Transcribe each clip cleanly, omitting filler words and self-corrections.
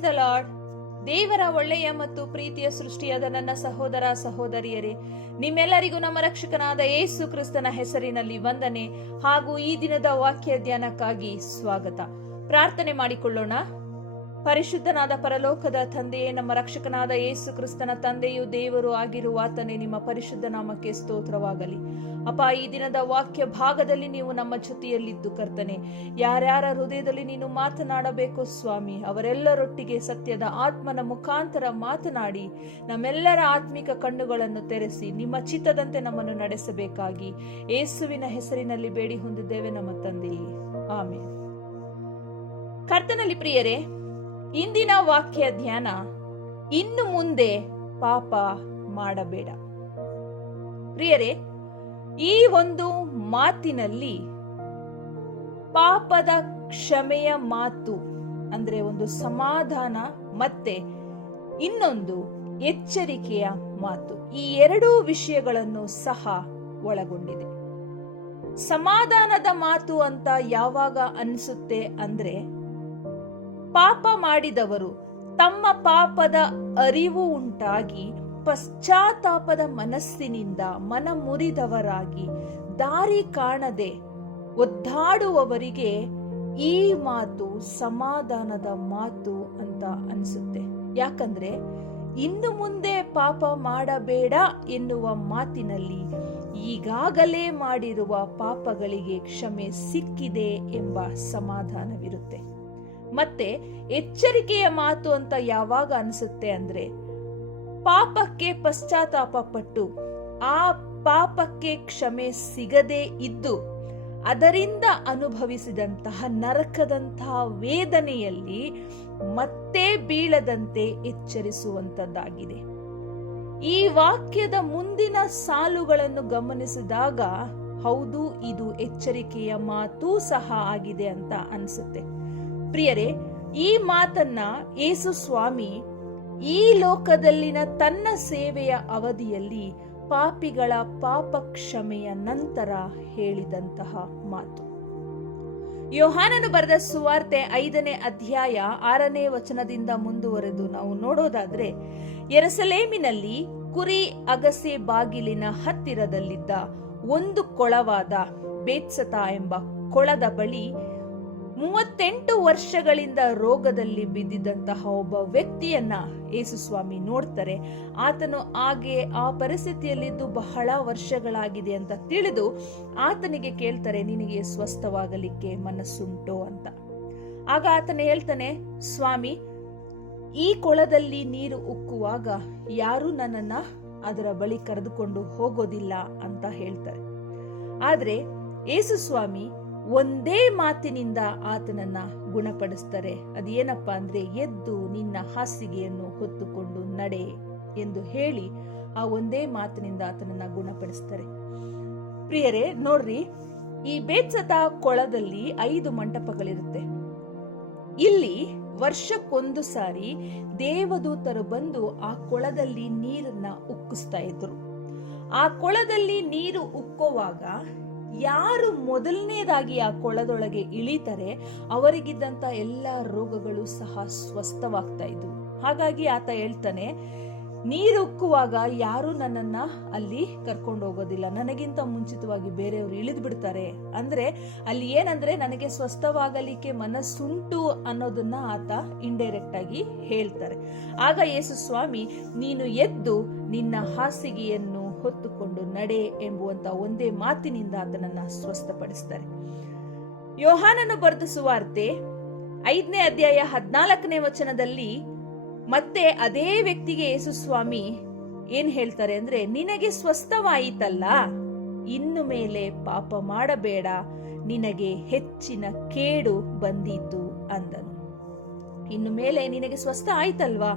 Praise the lord. ದೇವರ ಒಳ್ಳೆಯ ಮತ್ತು ಪ್ರೀತಿಯ ಸೃಷ್ಟಿಯಾದ ನನ್ನ ಸಹೋದರ ಸಹೋದರಿಯರೇ, ನಿಮ್ಮೆಲ್ಲರಿಗೂ ನಮ್ಮ ರಕ್ಷಕನಾದ ಯೇಸು ಕ್ರಿಸ್ತನ ಹೆಸರಿನಲ್ಲಿ ವಂದನೆ ಹಾಗೂ ಈ ದಿನದ ವಾಕ್ಯ ಧ್ಯಾನಕ್ಕಾಗಿ ಸ್ವಾಗತ. ಪ್ರಾರ್ಥನೆ ಮಾಡಿಕೊಳ್ಳೋಣ. ಪರಿಶುದ್ಧನಾದ ಪರಲೋಕದ ತಂದೆಯೇ, ನಮ್ಮ ರಕ್ಷಕನಾದ ಯೇಸು ಕ್ರಿಸ್ತನ ತಂದೆಯು ದೇವರು ಆಗಿರುವ ಆತನೇ, ನಿಮ್ಮ ಪರಿಶುದ್ಧ ನಾಮಕ್ಕೆ ಸ್ತೋತ್ರವಾಗಲಿ. ಅಪ್ಪ, ಈ ದಿನದ ವಾಕ್ಯ ಭಾಗದಲ್ಲಿ ನೀವು ನಮ್ಮ ಜೊತೆಯಲ್ಲಿದ್ದು ಕರ್ತನೆ, ಯಾರ್ಯಾರ ಹೃದಯದಲ್ಲಿ ನೀನು ಮಾತನಾಡಬೇಕು ಸ್ವಾಮಿ, ಅವರೆಲ್ಲರೊಟ್ಟಿಗೆ ಸತ್ಯದ ಆತ್ಮನ ಮುಖಾಂತರ ಮಾತನಾಡಿ ನಮ್ಮೆಲ್ಲರ ಆತ್ಮಿಕ ಕಣ್ಣುಗಳನ್ನು ತೆರೆಸಿ ನಿಮ್ಮ ಚಿತ್ತದಂತೆ ನಮ್ಮನ್ನು ನಡೆಸಬೇಕಾಗಿ ಯೇಸುವಿನ ಹೆಸರಿನಲ್ಲಿ ಬೇಡಿ ಹೊಂದಿದ್ದೇವೆ ನಮ್ಮ ತಂದೆಯೇ, ಆಮೆನ್. ಕರ್ತನಲ್ಲಿ ಪ್ರಿಯರೇ, ಇಂದಿನ ವಾಕ್ಯ ಧ್ಯಾನ, ಇನ್ನು ಮುಂದೆ ಪಾಪ ಮಾಡಬೇಡ. ಪ್ರಿಯರೇ, ಈ ಒಂದು ಮಾತಿನಲ್ಲಿ ಪಾಪದ ಕ್ಷಮೆಯ ಮಾತು ಅಂದ್ರೆ ಒಂದು ಸಮಾಧಾನ ಮತ್ತೆ ಇನ್ನೊಂದು ಎಚ್ಚರಿಕೆಯ ಮಾತು, ಈ ಎರಡೂ ವಿಷಯಗಳನ್ನು ಸಹ ಒಳಗೊಂಡಿದೆ. ಸಮಾಧಾನದ ಮಾತು ಅಂತ ಯಾವಾಗ ಅನಿಸುತ್ತೆ ಅಂದ್ರೆ, ಪಾಪ ಮಾಡಿದವರು ತಮ್ಮ ಪಾಪದ ಅರಿವು ಉಂಟಾಗಿ ಪಶ್ಚಾತ್ತಾಪದ ಮನಸ್ಸಿನಿಂದ ಮನ ಮುರಿದವರಾಗಿ ದಾರಿ ಕಾಣದೆ ಒದ್ದಾಡುವವರಿಗೆ ಈ ಮಾತು ಸಮಾಧಾನದ ಮಾತು ಅಂತ ಅನಿಸುತ್ತೆ. ಯಾಕಂದ್ರೆ ಇನ್ನು ಮುಂದೆ ಪಾಪ ಮಾಡಬೇಡ ಎನ್ನುವ ಮಾತಿನಲ್ಲಿ ಈಗಾಗಲೇ ಮಾಡಿರುವ ಪಾಪಗಳಿಗೆ ಕ್ಷಮೆ ಸಿಕ್ಕಿದೆ ಎಂಬ ಸಮಾಧಾನವಿರುತ್ತೆ. ಮತ್ತೆ ಎಚ್ಚರಿಕೆಯ ಮಾತು ಅಂತ ಯಾವಾಗ ಅನಿಸುತ್ತೆ ಅಂದ್ರೆ, ಪಾಪಕ್ಕೆ ಪಶ್ಚಾತ್ತಾಪ ಪಟ್ಟು ಆ ಪಾಪಕ್ಕೆ ಕ್ಷಮೆ ಸಿಗದೇ ಇದ್ದು ಅದರಿಂದ ಅನುಭವಿಸಿದಂತಹ ನರಕದಂತಹ ವೇದನೆಯಲ್ಲಿ ಮತ್ತೆ ಬೀಳದಂತೆ ಎಚ್ಚರಿಸುವಂತದ್ದಾಗಿದೆ. ಈ ವಾಕ್ಯದ ಮುಂದಿನ ಸಾಲುಗಳನ್ನು ಗಮನಿಸಿದಾಗ ಹೌದು, ಇದು ಎಚ್ಚರಿಕೆಯ ಮಾತೂ ಸಹ ಆಗಿದೆ ಅಂತ ಅನಿಸುತ್ತೆ. ಪ್ರಿಯರೇ, ಈ ಮಾತನ್ನ ಯೇಸು ಸ್ವಾಮಿ ಈ ಲೋಕದಲ್ಲಿನ ತನ್ನ ಸೇವೆಯ ಅವಧಿಯಲ್ಲಿ ಪಾಪಿಗಳ ಪಾಪ ಕ್ಷಮೆಯ ನಂತರ ಹೇಳಿದಂತಹ ಮಾತು. ಯೋಹಾನನು ಬರೆದ ಸುವಾರ್ತೆ 5ನೇ ಅಧ್ಯಾಯ 6ನೇ ವಚನದಿಂದ ಮುಂದುವರೆದು ನಾವು ನೋಡೋದಾದ್ರೆ, ಯೆರೂಸಲೇಮಿನಲ್ಲಿ ಕುರಿ ಅಗಸೆ ಬಾಗಿಲಿನ ಹತ್ತಿರದಲ್ಲಿದ್ದ ಒಂದು ಕೊಳವಾದ ಬೇತ್ಸತಾ ಎಂಬ ಕೊಳದ ಬಳಿ 38 ವರ್ಷಗಳಿಂದ ರೋಗದಲ್ಲಿ ಬಿದ್ದಿದ್ದಂತಹ ಒಬ್ಬ ವ್ಯಕ್ತಿಯನ್ನ ಯೇಸು ಸ್ವಾಮಿ ನೋಡ್ತಾರೆ. ಆತನು ಹಾಗೆ ಆ ಪರಿಸ್ಥಿತಿಯಲ್ಲಿದ್ದು ಬಹಳ ವರ್ಷಗಳಾಗಿದೆ ಅಂತ ತಿಳಿದು ಆತನಿಗೆ ಕೇಳ್ತಾರೆ, ನಿನಗೆ ಸ್ವಸ್ಥವಾಗಲಿಕ್ಕೆ ಮನಸ್ಸುಂಟೋ ಅಂತ. ಆಗ ಆತನು ಹೇಳ್ತಾನೆ, ಸ್ವಾಮಿ, ಈ ಕೊಳದಲ್ಲಿ ನೀರು ಉಕ್ಕುವಾಗ ಯಾರು ನನ್ನನ್ನ ಅದರ ಬಳಿ ಕರೆದುಕೊಂಡು ಹೋಗೋದಿಲ್ಲ ಅಂತ ಹೇಳ್ತಾರೆ. ಆದ್ರೆ ಯೇಸು ಸ್ವಾಮಿ ಒಂದೇ ಮಾತಿನಿಂದ ಆತನನ್ನ ಗುಣಪಡಿಸ್ತಾರೆ. ಅದೇನಪ್ಪಾ ಅಂದ್ರೆ, ಎದ್ದು ನಿನ್ನ ಹಾಸಿಗೆಯನ್ನು ಹೊತ್ತುಕೊಂಡು ನಡೆ ಎಂದು ಹೇಳಿ ಆ ಒಂದೇ ಮಾತಿನಿಂದ ಆತನನ್ನ ಗುಣಪಡಿಸ್ತಾರೆ. ಪ್ರಿಯರೇ, ನೋಡ್ರಿ, ಈ ಬೇತ್ಸತಾ ಕೊಳದಲ್ಲಿ 5 ಮಂಟಪಗಳಿರುತ್ತೆ. ಇಲ್ಲಿ ವರ್ಷಕ್ಕೊಂದು ಸಾರಿ ದೇವದೂತರು ಬಂದು ಆ ಕೊಳದಲ್ಲಿ ನೀರನ್ನ ಉಕ್ಕಿಸ್ತಾ ಇದ್ರು. ಆ ಕೊಳದಲ್ಲಿ ನೀರು ಉಕ್ಕುವಾಗ ಯಾರು ಮೊದಲನೇದಾಗಿ ಆ ಕೊಳದೊಳಗೆ ಇಳಿತಾರೆ ಅವರಿಗಿದ್ದಂತ ಎಲ್ಲಾ ರೋಗಗಳು ಸಹ ಸ್ವಸ್ಥವಾಗ್ತಾ ಇದ್ವು. ಹಾಗಾಗಿ ಆತ ಹೇಳ್ತಾನೆ, ನೀರು ಉಕ್ಕುವಾಗ ಯಾರು ನನ್ನನ್ನ ಅಲ್ಲಿ ಕರ್ಕೊಂಡು ಹೋಗೋದಿಲ್ಲ, ನನಗಿಂತ ಮುಂಚಿತವಾಗಿ ಬೇರೆಯವರು ಇಳಿದು ಬಿಡ್ತಾರೆ. ಅಂದ್ರೆ ಅಲ್ಲಿ ಏನಂದ್ರೆ, ನನಗೆ ಸ್ವಸ್ಥವಾಗಲಿಕ್ಕೆ ಮನಸ್ಸುಂಟು ಅನ್ನೋದನ್ನ ಆತ ಇಂಡೈರೆಕ್ಟ್ ಆಗಿ ಹೇಳ್ತಾರೆ. ಆಗ ಯೇಸು ಸ್ವಾಮಿ, ನೀನು ಎದ್ದು ನಿನ್ನ ಹಾಸಿಗೆಯನ್ನು ಹೊತ್ತುಕೊಂಡು ನಡೆ ಎಂಬುವಂತ ಒಂದೇ ಮಾತಿನಿಂದ ಆತನನ್ನ ಸ್ವಸ್ಥಪಡಿಸ್ತಾರೆ. ಯೋಹಾನನು ಬರೆದ ಸುವಾರ್ತೆ 5ನೇ ಅಧ್ಯಾಯ 14ನೇ ವಚನದಲ್ಲಿ ಮತ್ತೆ ಅದೇ ವ್ಯಕ್ತಿಗೆ ಯೇಸು ಸ್ವಾಮಿ ಏನ್ ಹೇಳ್ತಾರೆ ಅಂದ್ರೆ, ನಿನಗೆ ಸ್ವಸ್ಥವಾಯಿತಲ್ಲ, ಇನ್ನು ಮೇಲೆ ಪಾಪ ಮಾಡಬೇಡ, ನಿನಗೆ ಹೆಚ್ಚಿನ ಕೇಡು ಬಂದೀತು ಅಂದನು. ಇನ್ನು ಮೇಲೆ ನಿನಗೆ ಸ್ವಸ್ಥ ಆಯ್ತಲ್ವಾ,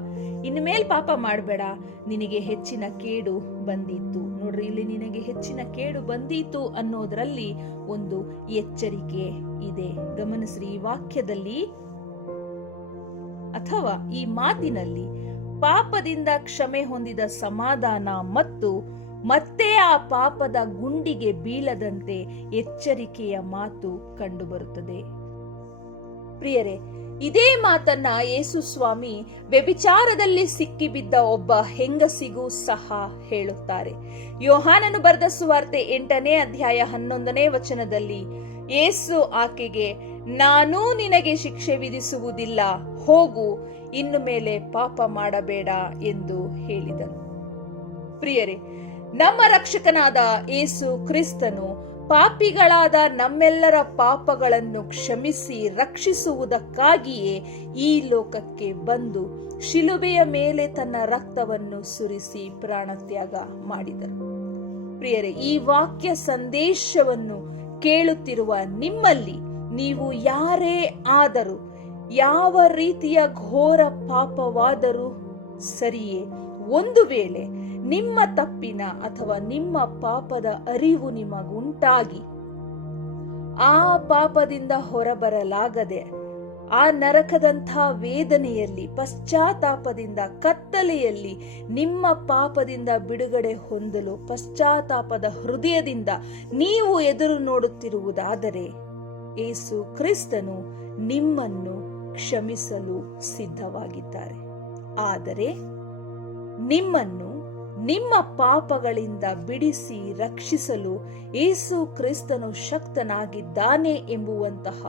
ಇನ್ನು ಮೇಲೆ ಪಾಪ ಮಾಡಬೇಡ, ನಿನಗೆ ಹೆಚ್ಚಿನ ಕೇಡು ಬಂದೀತು. ನೋಡ್ರಿ, ಇಲ್ಲಿ ನಿನಗೆ ಹೆಚ್ಚಿನ ಕೇಡು ಬಂದೀತು ಅನ್ನೋದ್ರಲ್ಲಿ ಒಂದು ಎಚ್ಚರಿಕೆ ಇದೆ. ಗಮನಿಸ್ರಿ, ಈ ವಾಕ್ಯದಲ್ಲಿ ಅಥವಾ ಈ ಮಾತಿನಲ್ಲಿ ಪಾಪದಿಂದ ಕ್ಷಮೆ ಹೊಂದಿದ ಸಮಾಧಾನ ಮತ್ತು ಮತ್ತೆ ಆ ಪಾಪದ ಗುಂಡಿಗೆ ಬೀಳದಂತೆ ಎಚ್ಚರಿಕೆಯ ಮಾತು ಕಂಡುಬರುತ್ತದೆ. ಪ್ರಿಯರೇ, ಇದೇ ಮಾತನ್ನ ಯೇಸು ಸ್ವಾಮಿ ವ್ಯಭಿಚಾರದಲ್ಲಿ ಸಿಕ್ಕಿಬಿದ್ದ ಒಬ್ಬ ಹೆಂಗಸಿಗೂ ಸಹ ಹೇಳುತ್ತಾರೆ. ಯೋಹಾನನು ಬರೆದ ಸುವಾರ್ತೆ 8ನೇ ಅಧ್ಯಾಯ 11ನೇ ವಚನದಲ್ಲಿ ಯೇಸು ಆಕೆಗೆ, ನಾನು ನಿನಗೆ ಶಿಕ್ಷೆ ವಿಧಿಸುವುದಿಲ್ಲ, ಹೋಗು, ಇನ್ನು ಮೇಲೆ ಪಾಪ ಮಾಡಬೇಡ ಎಂದು ಹೇಳಿದನು. ಪ್ರಿಯರೇ, ನಮ್ಮ ರಕ್ಷಕನಾದ ಯೇಸು ಕ್ರಿಸ್ತನು ಪಾಪಿಗಳಾದ ನಮ್ಮೆಲ್ಲರ ಪಾಪಗಳನ್ನು ಕ್ಷಮಿಸಿ ರಕ್ಷಿಸುವುದಕ್ಕಾಗಿಯೇ ಈ ಲೋಕಕ್ಕೆ ಬಂದು ಶಿಲುಬೆಯ ಮೇಲೆ ತನ್ನ ರಕ್ತವನ್ನು ಸುರಿಸಿ ಪ್ರಾಣತ್ಯಾಗ ಮಾಡಿದರು. ಪ್ರಿಯರೇ, ಈ ವಾಕ್ಯ ಸಂದೇಶವನ್ನು ಕೇಳುತ್ತಿರುವ ನಿಮ್ಮಲ್ಲಿ ನೀವು ಯಾರೇ ಆದರೂ, ಯಾವ ರೀತಿಯ ಘೋರ ಪಾಪವಾದರೂ ಸರಿಯೇ, ಒಂದು ವೇಳೆ ನಿಮ್ಮ ತಪ್ಪಿನ ಅಥವಾ ನಿಮ್ಮ ಪಾಪದ ಅರಿವು ನಿಮಗುಂಟಾಗಿ ಆ ಪಾಪದಿಂದ ಹೊರಬರಲಾಗದೆ ಆ ನರಕದಂಥ ವೇದನೆಯಲ್ಲಿ, ಪಶ್ಚಾತ್ತಾಪದಿಂದ, ಕತ್ತಲೆಯಲ್ಲಿ ನಿಮ್ಮ ಪಾಪದಿಂದ ಬಿಡುಗಡೆ ಹೊಂದಲು ಪಶ್ಚಾತ್ತಾಪದ ಹೃದಯದಿಂದ ನೀವು ಎದುರು ನೋಡುತ್ತಿರುವುದಾದರೆ, ಯೇಸು ಕ್ರಿಸ್ತನು ನಿಮ್ಮನ್ನು ಕ್ಷಮಿಸಲು ಸಿದ್ಧವಾಗಿದ್ದಾರೆ. ಆದರೆ ನಿಮ್ಮನ್ನು ನಿಮ್ಮ ಪಾಪಗಳಿಂದ ಬಿಡಿಸಿ ರಕ್ಷಿಸಲು ಯೇಸು ಕ್ರಿಸ್ತನು ಶಕ್ತನಾಗಿದ್ದಾನೆ ಎಂಬುವಂತಹ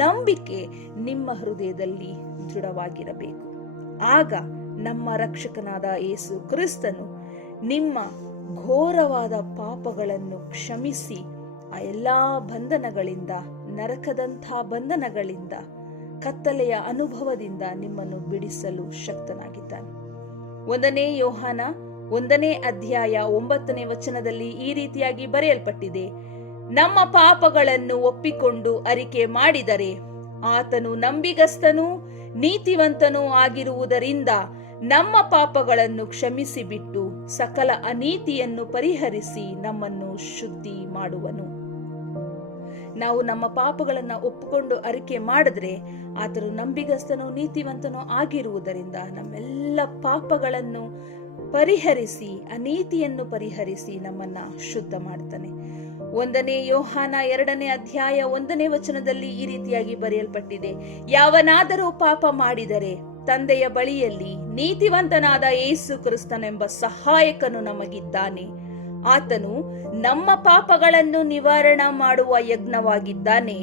ನಂಬಿಕೆ ನಿಮ್ಮ ಹೃದಯದಲ್ಲಿ ದೃಢವಾಗಿರಬೇಕು. ಆಗ ನಮ್ಮ ರಕ್ಷಕನಾದ ಯೇಸು ಕ್ರಿಸ್ತನು ನಿಮ್ಮ ಘೋರವಾದ ಪಾಪಗಳನ್ನು ಕ್ಷಮಿಸಿ ಆ ಎಲ್ಲಾ ಬಂಧನಗಳಿಂದ, ನರಕದಂಥ ಬಂಧನಗಳಿಂದ, ಕತ್ತಲೆಯ ಅನುಭವದಿಂದ ನಿಮ್ಮನ್ನು ಬಿಡಿಸಲು ಶಕ್ತನಾಗಿದ್ದಾನೆ. 1ನೇ ಯೋಹಾನ 1ನೇ ಅಧ್ಯಾಯ 9ನೇ ವಚನದಲ್ಲಿ ಈ ರೀತಿಯಾಗಿ ಬರೆಯಲ್ಪಟ್ಟಿದೆ, ನಮ್ಮ ಪಾಪಗಳನ್ನು ಒಪ್ಪಿಕೊಂಡು ಅರಿಕೆ ಮಾಡಿದರೆ ಆತನು ನಂಬಿಗಸ್ತನೂ ನೀತಿವಂತನೂ ಆಗಿರುವುದರಿಂದ ನಮ್ಮ ಪಾಪಗಳನ್ನು ಕ್ಷಮಿಸಿ ಬಿಟ್ಟು ಸಕಲ ಅನೀತಿಯನ್ನು ಪರಿಹರಿಸಿ ನಮ್ಮನ್ನು ಶುದ್ಧಿ ಮಾಡುವನು. ನಾವು ನಮ್ಮ ಪಾಪಗಳನ್ನ ಒಪ್ಪಿಕೊಂಡು ಅರಿಕೆ ಮಾಡಿದ್ರೆ ಆತನು ನಂಬಿಗಸ್ತನೂ ನೀತಿವಂತನೂ ಆಗಿರುವುದರಿಂದ ನಮ್ಮೆಲ್ಲ ಪಾಪಗಳನ್ನು ಪರಿಹರಿಸಿ, ಅನೀತಿಯನ್ನು ಪರಿಹರಿಸಿ ನಮ್ಮನ್ನ ಶುದ್ಧ ಮಾಡ್ತಾನೆ. 1ನೇ ಯೋಹಾನ 2ನೇ ಅಧ್ಯಾಯ 1ನೇ ವಚನದಲ್ಲಿ ಈ ರೀತಿಯಾಗಿ ಬರೆಯಲ್ಪಟ್ಟಿದೆ, ಯಾವನಾದರೂ ಪಾಪ ಮಾಡಿದರೆ ತಂದೆಯ ಬಳಿಯಲ್ಲಿ ನೀತಿವಂತನಾದ ಯೇಸು ಕ್ರಿಸ್ತನೆಂಬ ಸಹಾಯಕನು ನಮಗಿದ್ದಾನೆ. ಆತನು ನಮ್ಮ ಪಾಪಗಳನ್ನು ನಿವಾರಣೆ ಮಾಡುವ ಯಜ್ಞವಾಗಿದ್ದಾನೆ.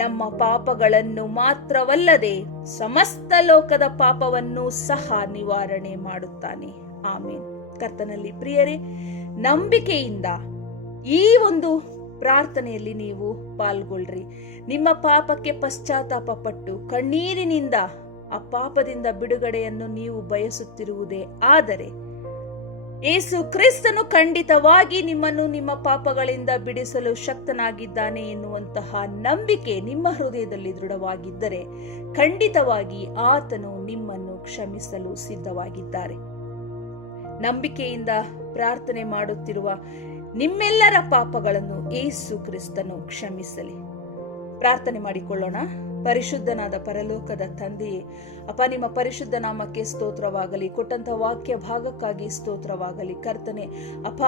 ನಮ್ಮ ಪಾಪಗಳನ್ನು ಮಾತ್ರವಲ್ಲದೆ ಸಮಸ್ತ ಲೋಕದ ಪಾಪವನ್ನು ಸಹ ನಿವಾರಣೆ ಮಾಡುತ್ತಾನೆ. ಆಮೇನ್. ಕರ್ತನಲ್ಲಿ ಪ್ರಿಯರೇ, ನಂಬಿಕೆಯಿಂದ ಈ ಒಂದು ಪ್ರಾರ್ಥನೆಯಲ್ಲಿ ನೀವು ಪಾಲ್ಗೊಳ್ರಿ. ನಿಮ್ಮ ಪಾಪಕ್ಕೆ ಪಶ್ಚಾತ್ತಾಪ ಪಟ್ಟು ಕಣ್ಣೀರಿನಿಂದ ಆ ಪಾಪದಿಂದ ಬಿಡುಗಡೆಯನ್ನು ನೀವು ಬಯಸುತ್ತಿರುವುದೇ ಆದರೆ ಯೇಸು ಕ್ರಿಸ್ತನು ಖಂಡಿತವಾಗಿ ನಿಮ್ಮನ್ನು ನಿಮ್ಮ ಪಾಪಗಳಿಂದ ಬಿಡಿಸಲು ಶಕ್ತನಾಗಿದ್ದಾನೆ ಎನ್ನುವಂತಹ ನಂಬಿಕೆ ನಿಮ್ಮ ಹೃದಯದಲ್ಲಿ ದೃಢವಾಗಿದ್ದರೆ ಖಂಡಿತವಾಗಿ ಆತನು ನಿಮ್ಮನ್ನು ಕ್ಷಮಿಸಲು ಸಿದ್ಧವಾಗಿದ್ದಾರೆ. ನಂಬಿಕೆಯಿಂದ ಪ್ರಾರ್ಥನೆ ಮಾಡುತ್ತಿರುವ ನಿಮ್ಮೆಲ್ಲರ ಪಾಪಗಳನ್ನು ಯೇಸು ಕ್ರಿಸ್ತನು ಕ್ಷಮಿಸಲಿ. ಪ್ರಾರ್ಥನೆ ಮಾಡಿಕೊಳ್ಳೋಣ. ಪರಿಶುದ್ಧನಾದ ಪರಲೋಕದ ತಂದೆಯೇ, ಅಪ್ಪ, ನಿಮ್ಮ ಪರಿಶುದ್ಧ ನಾಮಕ್ಕೆ ಸ್ತೋತ್ರವಾಗಲಿ. ಕೊಟ್ಟಂತ ವಾಕ್ಯ ಭಾಗಕ್ಕಾಗಿ ಸ್ತೋತ್ರವಾಗಲಿ. ಕರ್ತನೆ, ಅಪ್ಪ,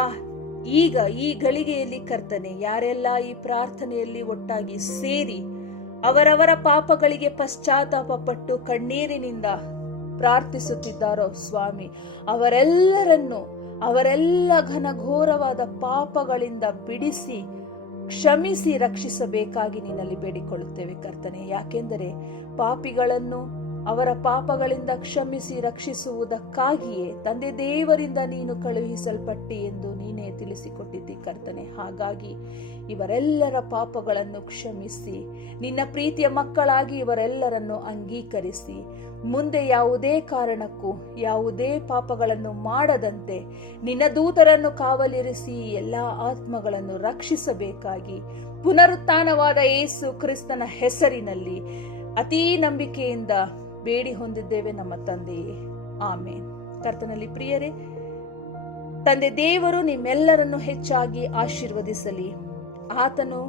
ಈಗ ಈ ಗಳಿಗೆಯಲ್ಲಿ ಕರ್ತನೆ, ಯಾರೆಲ್ಲ ಈ ಪ್ರಾರ್ಥನೆಯಲ್ಲಿ ಒಟ್ಟಾಗಿ ಸೇರಿ ಅವರವರ ಪಾಪಗಳಿಗೆ ಪಶ್ಚಾತ್ತಾಪ ಪಟ್ಟು ಕಣ್ಣೀರಿನಿಂದ ಪ್ರಾರ್ಥಿಸುತ್ತಿದ್ದಾರೋ ಸ್ವಾಮಿ, ಅವರೆಲ್ಲ ಘನಘೋರವಾದ ಪಾಪಗಳಿಂದ ಬಿಡಿಸಿ ಕ್ಷಮಿಸಿ ರಕ್ಷಿಸಬೇಕಾಗಿ ನಿನ್ನಲ್ಲಿ ಬೇಡಿಕೊಳ್ಳುತ್ತೇವೆ ಕರ್ತನೆ. ಯಾಕೆಂದರೆ ಪಾಪಿಗಳನ್ನು ಅವರ ಪಾಪಗಳಿಂದ ಕ್ಷಮಿಸಿ ರಕ್ಷಿಸುವುದಕ್ಕಾಗಿಯೇ ತಂದೆ ದೇವರಿಂದ ನೀನು ಕಳುಹಿಸಲ್ಪಟ್ಟಿ ಎಂದು ನೀನೇ ತಿಳಿಸಿಕೊಟ್ಟಿದ್ದಿ ಕರ್ತನೆ. ಹಾಗಾಗಿ ಇವರೆಲ್ಲರ ಪಾಪಗಳನ್ನು ಕ್ಷಮಿಸಿ ನಿನ್ನ ಪ್ರೀತಿಯ ಮಕ್ಕಳಾಗಿ ಇವರೆಲ್ಲರನ್ನು ಅಂಗೀಕರಿಸಿ ಮುಂದೆ ಯಾವುದೇ ಕಾರಣಕ್ಕೂ ಯಾವುದೇ ಪಾಪಗಳನ್ನು ಮಾಡದಂತೆ ನಿನ್ನ ದೂತರನ್ನು ಕಾವಲಿರಿಸಿ ಎಲ್ಲಾ ಆತ್ಮಗಳನ್ನು ರಕ್ಷಿಸಬೇಕಾಗಿ ಪುನರುತ್ಥಾನವಾದ ಯೇಸು ಕ್ರಿಸ್ತನ ಹೆಸರಿನಲ್ಲಿ ಅತೀ ನಂಬಿಕೆಯಿಂದ ಬೇಡಿ ಹೊಂದಿದ್ದೇವೆ ನಮ್ಮ ತಂದೆಯೇ, ಆಮೇನ್. ಕರ್ತನಲ್ಲಿ ಪ್ರಿಯರೇ, ತಂದೆ ದೇವರು ನಿಮ್ಮೆಲ್ಲರನ್ನು ಹೆಚ್ಚಾಗಿ ಆಶೀರ್ವದಿಸಲಿ. ಆತನು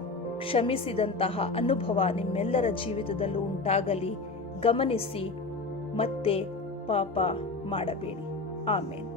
ಕ್ಷಮಿಸಿದಂತಹ ಅನುಭವ ನಿಮ್ಮೆಲ್ಲರ ಜೀವಿತದಲ್ಲೂ ಉಂಟಾಗಲಿ. ಗಮನಿಸಿ ಮತ್ತೆ ಪಾಪ ಮಾಡಬೇಡಿ. ಆಮೇನ್.